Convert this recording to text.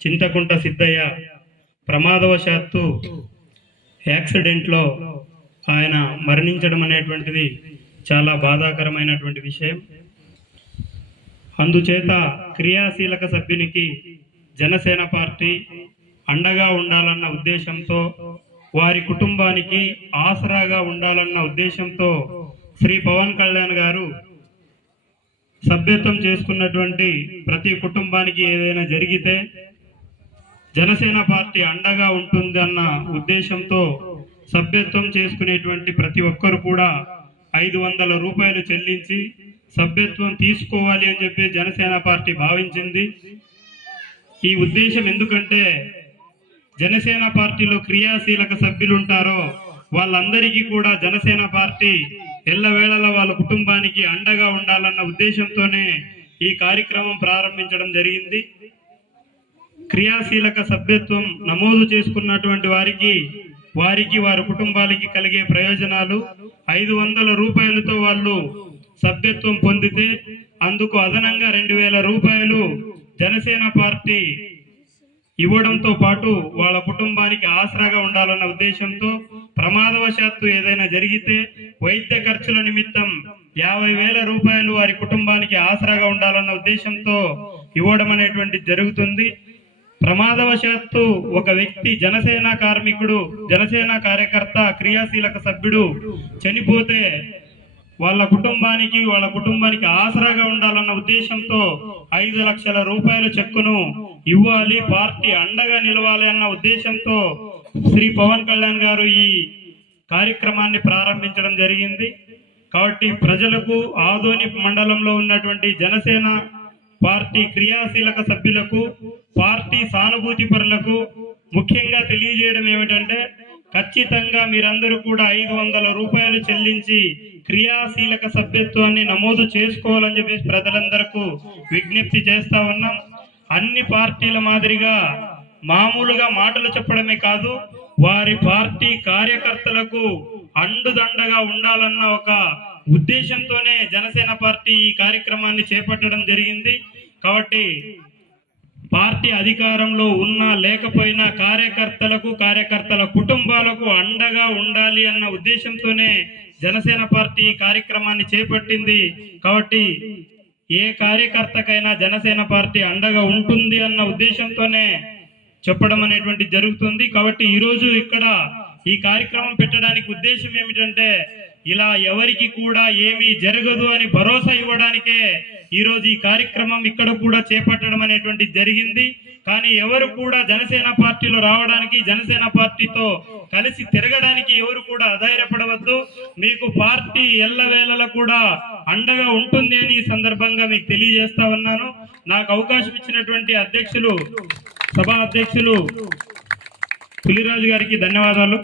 చింతకుంట సిద్ధయ్య ప్రమాదవశాత్తు యాక్సిడెంట్లో ఆయన మరణించడం అనేటువంటిది చాలా బాధాకరమైనటువంటి విషయం. అందుచేత క్రియాశీలక సభ్యునికి జనసేన పార్టీ అండగా ఉండాలన్న ఉద్దేశంతో వారి కుటుంబానికి ఆసరాగా ఉండాలన్న ఉద్దేశంతో శ్రీ పవన్ కళ్యాణ్ గారు సభ్యత్వం చేసుకున్నటువంటి ప్రతి కుటుంబానికి ఏదైనా జరిగితే జనసేన పార్టీ అండగా ఉంటుందన్న ఉద్దేశంతో సభ్యత్వం చేసుకునేటువంటి ప్రతి ఒక్కరు కూడా ఐదు వందల రూపాయలు చెల్లించి సభ్యత్వం తీసుకోవాలి అని చెప్పి జనసేన పార్టీ భావించింది. ఈ ఉద్దేశం ఎందుకంటే జనసేన పార్టీలో క్రియాశీలక సభ్యులు ఉంటారో వాళ్ళందరికీ కూడా జనసేన పార్టీ ఎల్లవేళలా వాళ్ళ కుటుంబానికి అండగా ఉండాలన్న ఉద్దేశంతోనే ఈ కార్యక్రమం ప్రారంభించడం జరిగింది. క్రియాశీలక సభ్యత్వం నమోదు చేసుకున్నటువంటి వారికి వారికి వారి కుటుంబాలకి కలిగే ప్రయోజనాలు. ఐదు వందల రూపాయలతో వాళ్ళు సభ్యత్వం పొందితే అందుకు అదనంగా రెండు వేల రూపాయలు జనసేన పార్టీ ఇవ్వడంతో పాటు వాళ్ళ కుటుంబానికి ఆసరాగా ఉండాలన్న ఉద్దేశంతో ప్రమాదవశాత్తు ఏదైనా జరిగితే వైద్య ఖర్చుల నిమిత్తం యాభై వేల రూపాయలు వారి కుటుంబానికి ఆసరాగా ఉండాలన్న ఉద్దేశంతో ఇవ్వడం అనేటువంటి జరుగుతుంది. ప్రమాదవశాత్తు ఒక వ్యక్తి జనసేన కార్మికుడు జనసేన కార్యకర్త క్రియాశీలక సభ్యుడు చనిపోతే వాళ్ళ కుటుంబానికి వాళ్ళ కుటుంబానికి ఆసరాగా ఉండాలన్న ఉద్దేశంతో ఐదు లక్షల రూపాయల చెక్కును ఇవ్వాలి పార్టీ అండగా నిలవాలి అన్న ఉద్దేశంతో శ్రీ పవన్ కళ్యాణ్ గారు ఈ కార్యక్రమాన్ని ప్రారంభించడం జరిగింది. కాబట్టి ప్రజలకు ఆదోని మండలంలో ఉన్నటువంటి జనసేన పార్టీ క్రియాశీలక సభ్యులకు పార్టీ సానుభూతి పరులకు ముఖ్యంగా తెలియజేయడం ఏమిటంటే ఖచ్చితంగా మీరందరూ కూడా ఐదు వందల రూపాయలు చెల్లించి క్రియాశీలక సభ్యత్వాన్ని నమోదు చేసుకోవాలని చెప్పి ప్రజలందరకు విజ్ఞప్తి చేస్తా ఉన్నాం. అన్ని పార్టీల మాదిరిగా మామూలుగా మాటలు చెప్పడమే కాదు వారి పార్టీ కార్యకర్తలకు అండుదండగా ఉండాలన్న ఒక ఉద్దేశంతోనే జనసేన పార్టీ ఈ కార్యక్రమాన్ని చేపట్టడం జరిగింది. కాబట్టి పార్టీ అధికారంలో ఉన్నా లేకపోయినా కార్యకర్తలకు కార్యకర్తల కుటుంబాలకు అండగా ఉండాలి అన్న ఉద్దేశంతోనే జనసేన పార్టీ ఈ కార్యక్రమాన్ని చేపట్టింది. కాబట్టి ఏ కార్యకర్తకైనా జనసేన పార్టీ అండగా ఉంటుంది అన్న ఉద్దేశంతోనే చెప్పడం అనేటువంటి జరుగుతుంది. కాబట్టి ఈరోజు ఇక్కడ ఈ కార్యక్రమం పెట్టడానికి ఉద్దేశం ఏమిటంటే ఇలా ఎవరికి కూడా ఏమీ జరగదు అని భరోసా ఇవ్వడానికే ఈరోజు ఈ కార్యక్రమం ఇక్కడ కూడా చేపట్టడం అనేటువంటి జరిగింది. కానీ ఎవరు కూడా జనసేన పార్టీలో రావడానికి జనసేన పార్టీతో కలిసి తిరగడానికి ఎవరు కూడా అధైర్యపడవద్దు. మీకు పార్టీ ఎల్లవేళలా కూడా అండగా ఉంటుంది అని ఈ సందర్భంగా మీకు తెలియజేస్తా ఉన్నాను. నాకు అవకాశం ఇచ్చినటువంటి అధ్యక్షులు సభా అధ్యక్షులు పులిరాజు గారికి ధన్యవాదాలు.